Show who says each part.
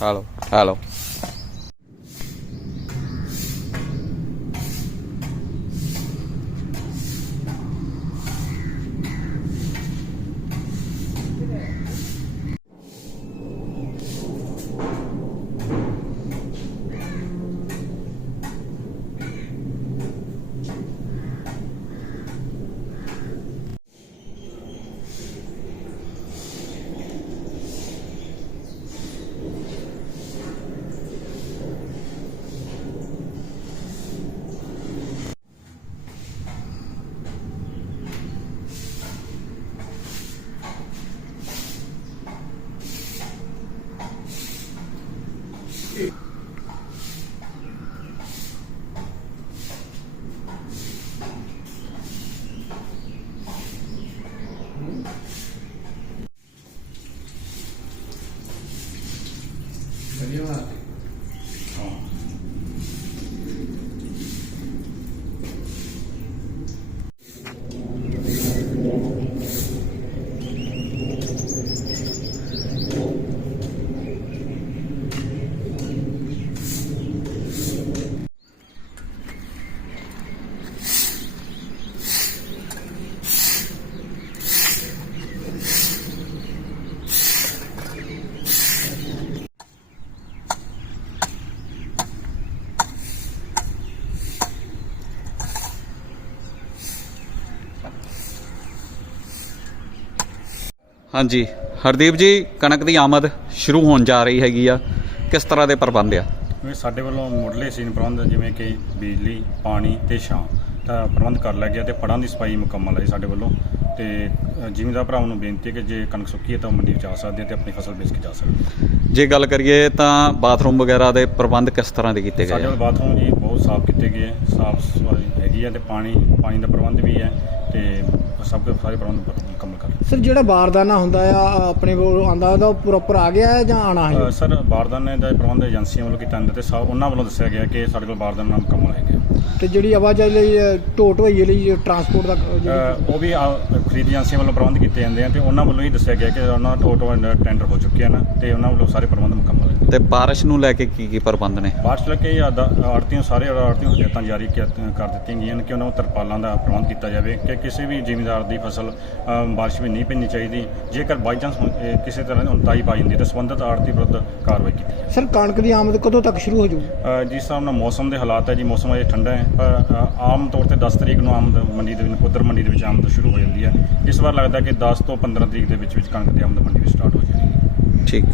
Speaker 1: હાલો હાલો. ధన్యవాదాలు. ਹਾਂਜੀ। ਹਰਦੀਪ ਜੀ ਕਣਕ ਦੀ ਆਮਦ ਸ਼ੁਰੂ ਹੋਣ ਜਾ ਰਹੀ ਹੈਗੀ ਆ। ਕਿਸ ਤਰ੍ਹਾਂ ਦੇ ਪ੍ਰਬੰਧ ਆ?
Speaker 2: ਵੀ ਸਾਡੇ ਵੱਲੋਂ ਮੁੱਢਲੇ ਸੀਨ ਪ੍ਰਬੰਧ ਜਿਵੇਂ ਕਿ ਬਿਜਲੀ ਪਾਣੀ ਤੇ ਛਾਂ ਦਾ ਪ੍ਰਬੰਧ ਕਰ ਲਿਆ ਗਿਆ ਤੇ ਪੜਾਂ ਦੀ ਸਫ਼ਾਈ ਮੁਕੰਮਲ ਹੈ ਸਾਡੇ ਵੱਲੋਂ। ਤੇ ਜ਼ਿਮੀਂਦਾਰ ਭਰਾਵਾਂ ਨੂੰ ਬੇਨਤੀ ਹੈ ਕਿ ਜੇ ਕਣਕ ਸੁੱਕੀ ਹੈ ਤਾਂ ਮੰਡੀ ਵਿੱਚ ਆ ਸਕਦੇ ਆ ਤੇ ਆਪਣੀ ਫਸਲ ਵੇਚ ਕੇ ਜਾ ਸਕਦੇ ਆ।
Speaker 1: ਜੇ ਗੱਲ ਕਰੀਏ ਤਾਂ ਬਾਥਰੂਮ ਵਗੈਰਾ ਦੇ ਪ੍ਰਬੰਧ ਕਿਸ ਤਰ੍ਹਾਂ ਦੇ ਕੀਤੇ
Speaker 2: ਸਾਡੇ
Speaker 1: ਗਏ
Speaker 2: ਵੱਲ
Speaker 1: ਆ
Speaker 2: ਬਾਥਰੂਮ ਜੀ ਬਹੁਤ ਸਾਫ਼ ਕੀਤੇ ਗਏ ਹੈ ਸਾਫ਼ ਸਫ਼ਾਈ ਹੈਗੀ ਹੈ ਤੇ ਪਾਣੀ ਪਾਣੀ ਦਾ ਪ੍ਰਬੰਧ ਵੀ ਹੈ ਤੇ ਸਭ ਕੁਝ ਸਾਰੇ ਪ੍ਰਬੰਧ ਮੁਕੰਮਲ ਕਰ
Speaker 3: ਸਰ ਜਿਹੜਾ ਬਾਰਦਾਨਾ ਹੁੰਦਾ ਆ ਆਪਣੇ ਕੋਲ ਆਂਦਾ ਉਹਦਾ ਪ੍ਰੋਪਰ ਆ ਗਿਆ ਹੈ ਜਾਂ ਆਣਾ ਹੈ?
Speaker 2: ਅ, ਸਰ ਬਾਰਦਾਨੇ ਦਾ ਪ੍ਰਬੰਧ ਏਜੰਸੀਆਂ ਵੱਲੋਂ ਕੀਤਾ ਜਾਂਦਾ ਤੇ ਸਾ- ਉਹਨਾਂ ਵੱਲੋਂ ਦੱਸਿਆ ਗਿਆ ਕਿ ਸਾਡੇ ਕੋਲ ਬਾਰਦਾਨਾ ਮੁਕੰਮਲ ਹੈਗਾ।
Speaker 3: ਤੇ ਜਿਹੜੀ ਆਵਾਜਾਈ ਲਈ ਅ, ਹੋਈ ਲਈ ਟਰਾਂਸਪੋਰਟ ਦਾ ਅ, ਜਿਹੜੀ-
Speaker 2: ਅ, ਉਹ ਵੀ ਆ, ਖਰੀਦ ਏਜੰਸੀਆਂ ਵੱਲੋਂ ਪ੍ਰਬੰਧ ਕੀਤੇ ਜਾਂਦੇ ਆ ਤੇ ਉਹਨਾਂ ਵੱਲੋਂ ਹੀ ਦੱਸਿਆ ਗਿਆ ਕਿ ਉਹਨਾਂ ਦਾ ਟੋਟੋ ਟੈਂਡਰ ਹੋ ਚੁੱਕੇ ਹਨ ਤੇ ਉਹਨਾਂ ਵੱਲੋਂ ਸਾਰੇ ਪ੍ਰਬੰਧ ਮੁਕੰਮਲ ਹੈ
Speaker 1: ਤੇ ਬਾਰਿਸ਼ ਨੂੰ ਲੈ ਕੇ ਕੀ ਕੀ ਪ੍ਰਬੰਧ ਨੇ?
Speaker 2: ਬਾਰਿਸ਼ ਲੱਗੇ ਆੜਤੀਆਂ ਸਾਰੇ ਆੜਤੀਆਂ ਹਦਾਇਤਾਂ ਜਾਰੀ ਕਰ ਕਰ ਦਿੱਤੀਆਂ ਗਈਆਂ ਨੇ ਕਿ ਉਹਨਾਂ ਨੂੰ ਤਰਪਾਲਾਂ ਦਾ ਪ੍ਰਬੰਧ ਕੀਤਾ ਜਾਵੇ ਕਿ ਕਿਸੇ ਵੀ ਜ਼ਿਮੀਂਦਾਰ ਦੀ ਫਸਲ ਬਾਰਿਸ਼ ਵਿੱਚ ਨਹੀਂ ਪੈਣੀ ਚਾਹੀਦੀ। ਜੇਕਰ ਬਾਈ ਚਾਂਸ ਕਿਸੇ ਤਰ੍ਹਾਂ ਦੀ ਉਨਤਾਈ ਪਾਈ ਜਾਂਦੀ ਹੈ ਤਾਂ ਸੰਬੰਧਿਤ ਆੜਤੀ ਵਿਰੁੱਧ ਕਾਰਵਾਈ ਕੀਤੀ ਜਾਵੇ।
Speaker 3: ਸਰ ਕਣਕ ਦੀ ਆਮਦ ਕਦੋਂ ਤੱਕ ਸ਼ੁਰੂ ਹੋ ਜਾਊ?
Speaker 2: ਜਿਸ ਹਿਸਾਬ ਨਾਲ ਮੌਸਮ ਦੇ ਹਾਲਾਤ ਹੈ ਜੀ ਮੌਸਮ ਅਜੇ ਠੰਡਾ ਹੈ ਪਰ ਆਮ ਤੌਰ ਤੇ 10 ਤਰੀਕ ਨੂੰ ਆਮਦ ਮੰਡੀ ਦੇ ਵਿੱਚ ਪੁੱਤਰ ਮੰਡੀ ਦੇ ਵਿੱਚ ਆਮਦ ਸ਼ੁਰੂ ਹੋ ਜਾਂਦੀ ਹੈ। ਇਸ ਵਾਰ ਲੱਗਦਾ ਕਿ 10 ਤੋਂ 15 ਤਰੀਕ ਦੇ ਵਿੱਚ ਵਿੱਚ ਕਣਕ ਦੀ ਆਮਦ ਮੰਡੀ ਵਿੱਚ ਸਟਾਰਟ ਹੋ ਜਾਏਗੀ।
Speaker 1: ਠੀਕ।